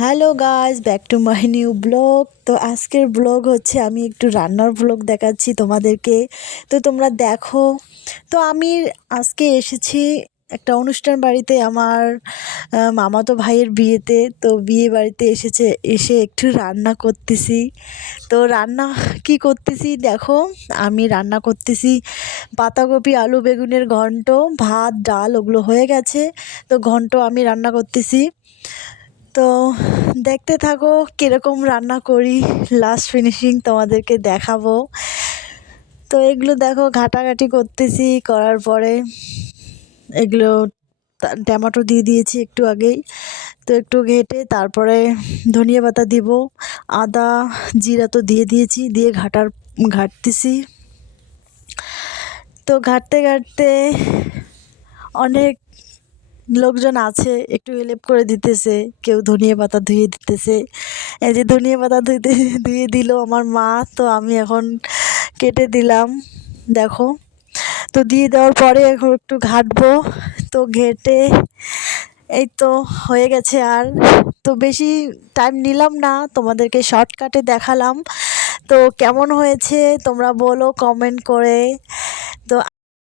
Hello guys back to my new blog তো আজকের blog হচ্ছে আমি একটু রান্নার ব্লগ দেখাচ্ছি তোমাদেরকে। তো তোমরা দেখো, তো আমি আজকে এসেছি একটা অনুষ্ঠান বাড়িতে আমার মামাতো ভাইয়ের বিয়েতে। তো বিয়ে বাড়িতে এসেছে, এসে একটু রান্না করতেছি। তো রান্না কি করতেছি দেখো, আমি রান্না করতেছি পাতাকপি, আলু, বেগুনের ঘন্ট, ভাত, ডাল, ওগুলো হয়ে গেছে। তো ঘন্ট আমি রান্না করতেছি। তো দেখতে থাকো কীরকম রান্না করি লাস্ট ফিনিশিং তোমাদেরকে দেখাবো। তো এগুলো দেখো ঘাটাঘাটি করতেছি, করার পরে এগুলো টমেটো দিয়ে দিয়েছি একটু আগেই। তো একটু ঘেটে তারপরে ধনিয়া পাতা দিব, আদা, জিরা তো দিয়ে দিয়েছি, দিয়ে ঘাটার, ঘাটতেছি। তো ঘাটতে ঘাটতে অনেক লোকজন আছে, একটু হেল্প করে দিতেছে, কেউ ধনিয়া পাতা ধুয়ে দিতেছে। এই যে ধনিয়া পাতা ধুইতে ধুয়ে দিল আমার মা, তো আমি এখন কেটে দিলাম, দেখো। তো দিয়ে দেওয়ার পরে এখন একটু ঘাটবো, তো ঘেটে এই তো হয়ে গেছে আর। তো বেশি টাইম নিলাম না, তোমাদেরকে শর্টকাটে দেখালাম। তো কেমন হয়েছে তোমরা বলো কমেন্ট করে।